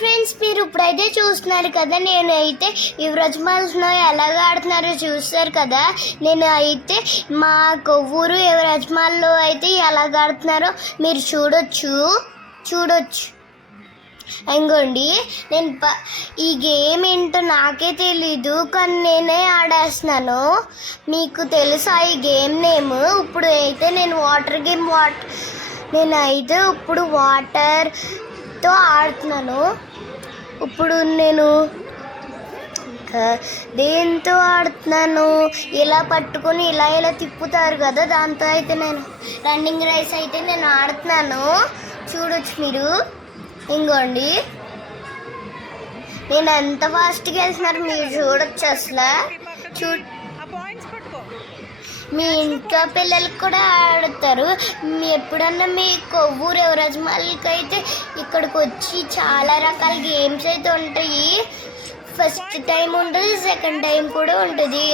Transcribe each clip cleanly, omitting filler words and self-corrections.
Friends, మీరు ఇప్పుడైతే చూస్తున్నారు కదా, నేనైతే యువరాజ్మాల్స్లో ఎలాగ ఆడుతున్నారో చూస్తారు కదా. నేను అయితే మా కొవ్వూరు యువరాజ్మాల్లో అయితే ఎలాగ ఆడుతున్నారో మీరు చూడొచ్చు. ఇంకోండి, నేను ఈ గేమ్ ఏంటో నాకే తెలీదు, కానీ నేనే ఆడేస్తున్నాను. మీకు తెలుసా ఈ గేమ్ నేమ్? ఇప్పుడు అయితే నేను వాటర్ గేమ్ నేనైతే ఇప్పుడు వాటర్తో ఆడుతున్నాను. ఇప్పుడు నేను దేంతో ఆడుతున్నాను, ఇలా పట్టుకొని ఇలా తిప్పుతారు కదా, దాంతో అయితే నేను రన్నింగ్ రేస్ అయితే నేను ఆడుతున్నాను. చూడొచ్చు మీరు. ఇంకోండి, నేను ఎంత ఫాస్ట్గా వెళ్తున్నారు మీరు చూడొచ్చు. అసలు మీ ఇంట్లో పిల్లలకు కూడా ఆడతారు. ఎప్పుడన్నా మీ కొవ్వూరు యువరాజ్మాల్కి అయితే ఇక్కడికి వచ్చి చాలా రకాల గేమ్స్ అయితే ఉంటాయి. ఫస్ట్ టైం ఉంటుంది, సెకండ్ టైం కూడా ఉంటుంది.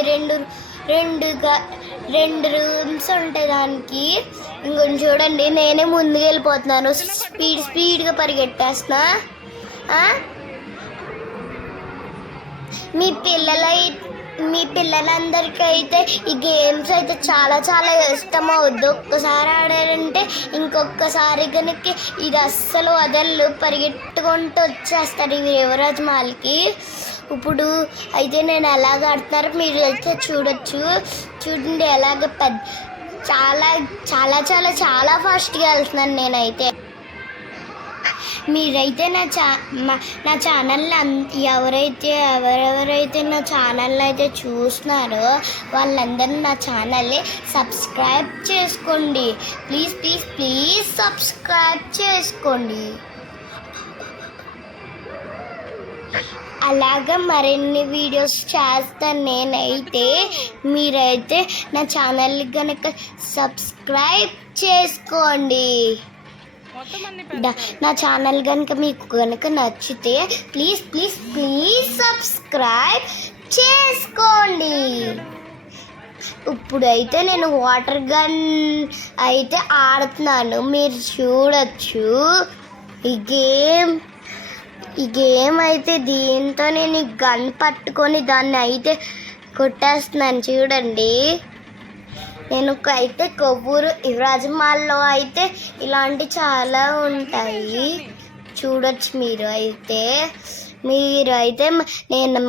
రెండు రూమ్స్ ఉంటాయి దానికి. ఇంకొంచెం చూడండి, నేనే ముందుకు వెళ్ళిపోతున్నాను, స్పీడ్గా పరిగెట్టేస్తున్నా. మీ పిల్లలందరికీ అయితే ఈ గేమ్స్ అయితే చాలా చాలా ఇష్టం అవుద్ది. ఒక్కసారి ఆడారంటే ఇంకొకసారి కనుక ఇది అస్సలు వదళ్ళు, పరిగెట్టుకుంటూ వచ్చేస్తారు ఈ యువరాజ్మాల్కి. ఇప్పుడు అయితే నేను ఎలాగ ఆడుతున్నారో మీరు అయితే చూడండి. ఎలాగ చాలా చాలా చాలా చాలా ఫాస్ట్గా వెళ్తున్నాను నేనైతే. మీరైతే నా ఛానల్ని ఎవరెవరైతే నా ఛానల్ని అయితే చూస్తున్నారో వాళ్ళందరూ నా ఛానల్ని సబ్స్క్రైబ్ చేసుకోండి. ప్లీజ్ సబ్స్క్రైబ్ చేసుకోండి. అలాగా మరిన్ని వీడియోస్ చేస్తాను నేనైతే. మీరైతే నా ఛానల్ని కనుక సబ్స్క్రైబ్ చేసుకోండి. నా ఛానల్ కనుక మీకు కనుక నచ్చితే ప్లీజ్ సబ్స్క్రైబ్ చేసుకోండి. ఇప్పుడైతే నేను వాటర్ గన్ అయితే ఆడుతున్నాను, మీరు చూడొచ్చు. ఈ గేమ్ అయితే దీంతో నేను ఈ గన్ పట్టుకొని దాన్ని అయితే కొట్టేస్తున్నాను. చూడండి, నేను అయితే కొవ్వూరు యువరాజ్మాల్లో అయితే ఇలాంటి చాలా ఉంటాయి. చూడొచ్చు మీరు అయితే నేను